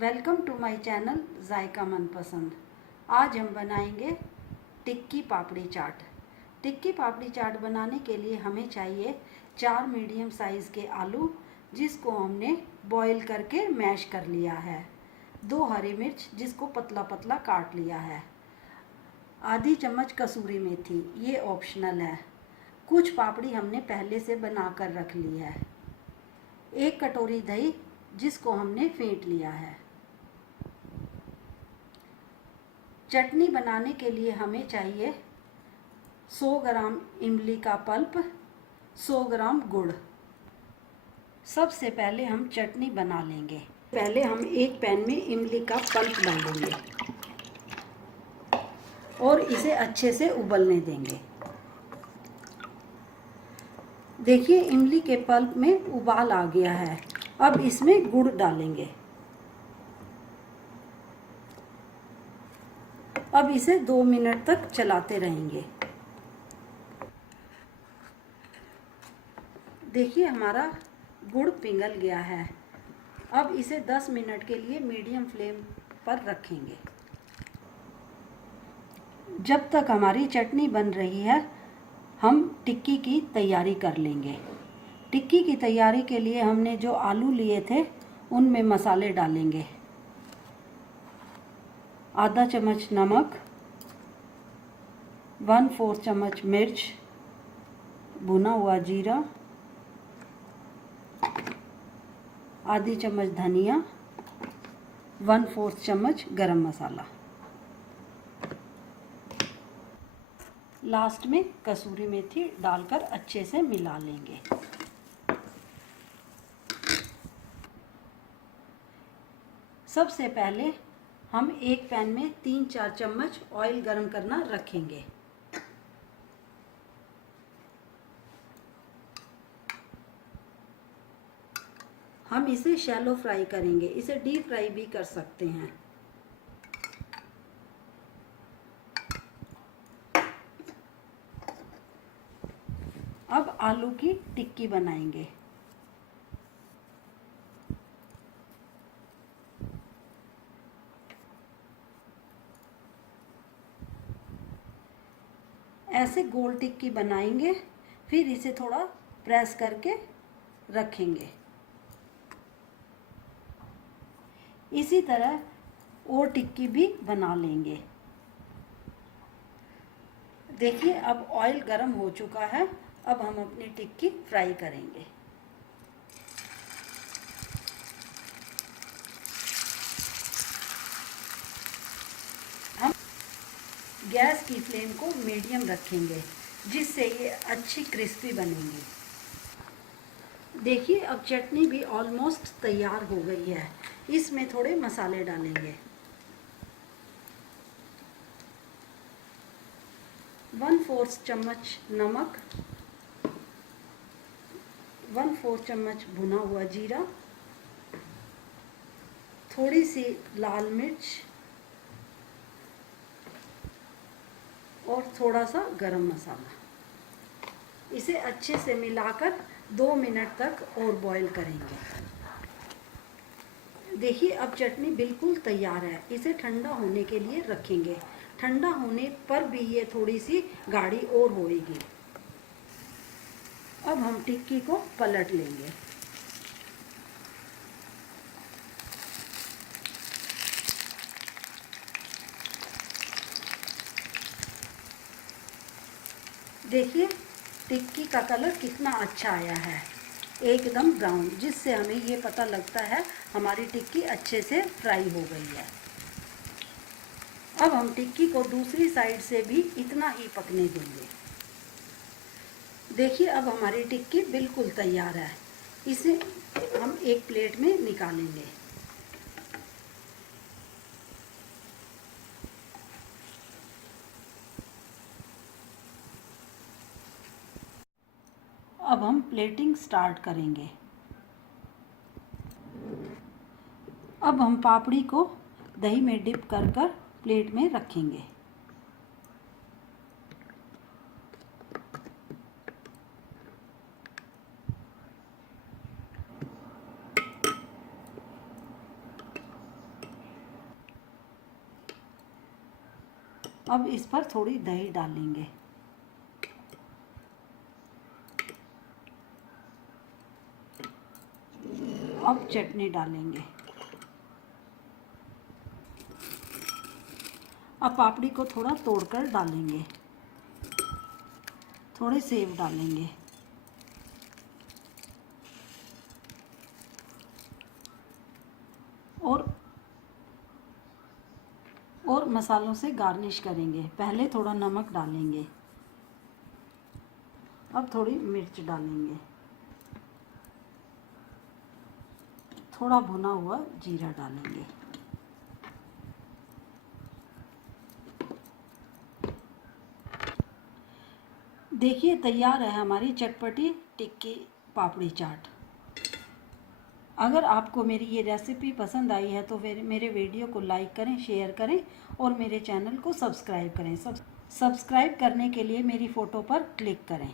Welcome to my channel जायका मनपसंद। आज हम बनाएंगे टिक्की पापड़ी चाट। टिक्की पापड़ी चाट बनाने के लिए हमें चाहिए 4 मीडियम साइज़ के आलू, जिसको हमने बॉईल करके मैश कर लिया है। 2 हरी मिर्च, जिसको पतला पतला काट लिया है। आधी चम्मच कसूरी मेथी, ये ऑप्शनल है। कुछ पापड़ी हमने पहले से बना कर रख ली है। 1 कटोरी दही, जिसको हमने फेंट लिया है। चटनी बनाने के लिए हमें चाहिए 100 ग्राम इमली का पल्प, 100 ग्राम गुड़। सबसे पहले हम चटनी बना लेंगे। पहले हम एक पैन में इमली का पल्प डालेंगे और इसे अच्छे से उबलने देंगे। देखिए, इमली के पल्प में उबाल आ गया है। अब इसमें गुड़ डालेंगे। अब इसे 2 मिनट तक चलाते रहेंगे। देखिए, हमारा गुड़ पिघल गया है। अब इसे 10 मिनट के लिए मीडियम फ्लेम पर रखेंगे। जब तक हमारी चटनी बन रही है, हम टिक्की की तैयारी कर लेंगे। टिक्की की तैयारी के लिए हमने जो आलू लिए थे, उनमें मसाले डालेंगे। आधा चम्मच नमक, 1/4 चम्मच मिर्च, भुना हुआ जीरा, आधी चम्मच धनिया, 1/4 चम्मच गरम मसाला। लास्ट में कसूरी मेथी डालकर अच्छे से मिला लेंगे। सबसे पहले हम एक पैन में 3-4 चम्मच ऑयल गरम करना रखेंगे। हम इसे शैलो फ्राई करेंगे। इसे डीप फ्राई भी कर सकते हैं। अब आलू की टिक्की बनाएंगे। ऐसे गोल टिक्की बनाएंगे, फिर इसे थोड़ा प्रेस करके रखेंगे। इसी तरह और टिक्की भी बना लेंगे। देखिए, अब ऑयल गरम हो चुका है। अब हम अपनी टिक्की फ्राई करेंगे। हम गैस की फ्लेम को मीडियम रखेंगे, जिससे ये अच्छी क्रिस्पी बनेंगी। देखिए, अब चटनी भी ऑलमोस्ट तैयार हो गई है। इसमें थोड़े मसाले डालेंगे। 1/4 चम्मच नमक, 1/4 चम्मच भुना हुआ जीरा, थोड़ी सी लाल मिर्च और थोड़ा सा गरम मसाला। इसे अच्छे से मिलाकर 2 मिनट तक और बॉईल करेंगे। देखिए, अब चटनी बिल्कुल तैयार है। इसे ठंडा होने के लिए रखेंगे। ठंडा होने पर भी ये थोड़ी सी गाढ़ी और होएगी। अब हम टिक्की को पलट लेंगे। देखिए, टिक्की का कलर कितना अच्छा आया है, एकदम ब्राउन, जिससे हमें ये पता लगता है हमारी टिक्की अच्छे से फ्राई हो गई है। अब हम टिक्की को दूसरी साइड से भी इतना ही पकने देंगे। देखिए, अब हमारी टिक्की बिल्कुल तैयार है। इसे हम एक प्लेट में निकालेंगे। अब हम प्लेटिंग स्टार्ट करेंगे। अब हम पापड़ी को दही में डिप कर कर प्लेट में रखेंगे। अब इस पर थोड़ी दही डालेंगे। अब चटनी डालेंगे। अब पापड़ी को थोड़ा तोड़कर डालेंगे। थोड़े सेव डालेंगे और मसालों से गार्निश करेंगे। पहले थोड़ा नमक डालेंगे। अब थोड़ी मिर्च डालेंगे। थोड़ा भुना हुआ जीरा डालेंगे। देखिए तैयार है हमारी चटपटी टिक्की पापड़ी चाट। अगर आपको मेरी ये रेसिपी पसंद आई है तो मेरे वीडियो को लाइक करें, शेयर करें और मेरे चैनल को सब्सक्राइब करें। सब्सक्राइब करने के लिए मेरी फ़ोटो पर क्लिक करें।